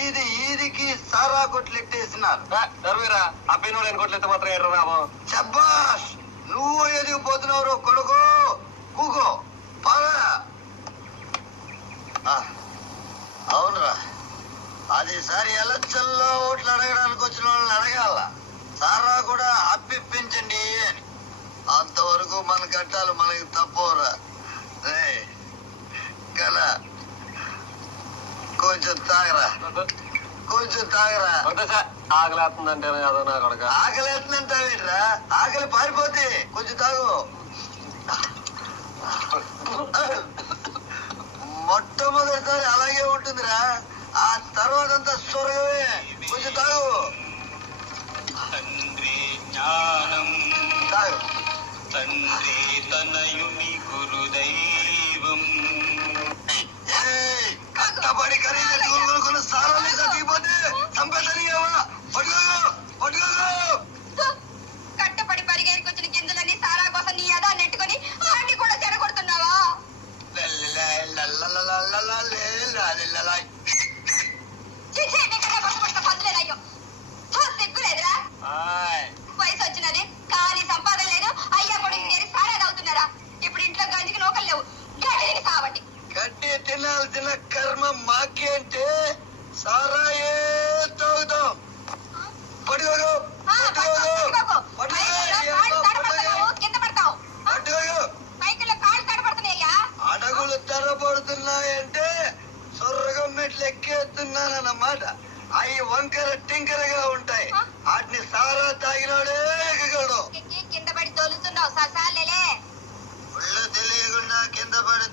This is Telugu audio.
ఈదికి సారా కొట్లెట్టేసినారు. నరువీరా అబ్బినోడు ఎన్ని కొట్లెత్తే మాత్రం ఎర్ర రాబో. శబ్బాష్, నువ్వు ఎదిగిపోతున్నావు కొడుకు. కూకో బాగా. అవునరా, అది సారి ఎలక్షన్లో ఓట్లు అడగడానికి వచ్చిన వాళ్ళని అడగాల, సారా కూడా అప్పిప్పించండి అని. అంతవరకు మన కట్టాలు మనకి తప్పవురా. కదా కొంచెం తాగరా, కొంచెం తాగరా. ఆకలేస్తుందంటే అదో నా కొడుక. ఆకలేస్తుందంటావేంట్రా? ఆకలి పారిపోతే కొంచెం తాగు. మొట్టమొదటిసారి అలాగే ఉంటుందిరా, ఆ తర్వాత అంతా స్వర్గమే. కొంచెం తాగు. తండ్రి జ్ఞానం తాగు. తండ్రి తనయుని గురుదైవం. కట్టబడి ఖరీదు కొనుక్కున్న సారాన్ని తగ్గిపోతే సంపేతనియావా? పట్టుకోకు, పట్టుకోకు. కట్టపడి పరిగెరుకొచ్చిన గింజలన్నీ సారా కోసం నీ యదా నెట్టుకొని ఆడిని కూడా చెడగొడుతున్నావా? సిగ్గులేదురా? వయసు వచ్చినది, కానీ సంపాదన లేదు. అయ్యా కొడుకు చేరి సారా తాగుతున్నారా? ఇప్పుడు ఇంట్లో గంజికి నూకలు లేవు, గడ్డి కాబట్టి. గడ్డి తినాల్సిన కర్మ మాకేంటే? సారాయే తాగుతాం. పట్టుకోకు, కింద పడతావు. పట్టుకోకు. సైకిల్లో కాళ్ళు తడబడుతున్నాయ్యా. అడుగులు తెరపడుతున్నాయంటే స్వర్గం మెట్లు ఎక్కేస్తున్నానన్నమాట. అవి వంకర టింకరగా ఉంటాయి. వాటిని సారా తాగినాడే ఎక్కగలడు. కింద పడి తోలుతున్నావు ససాలేలే. ఒళ్ళు తెలియకుండా కింద పడి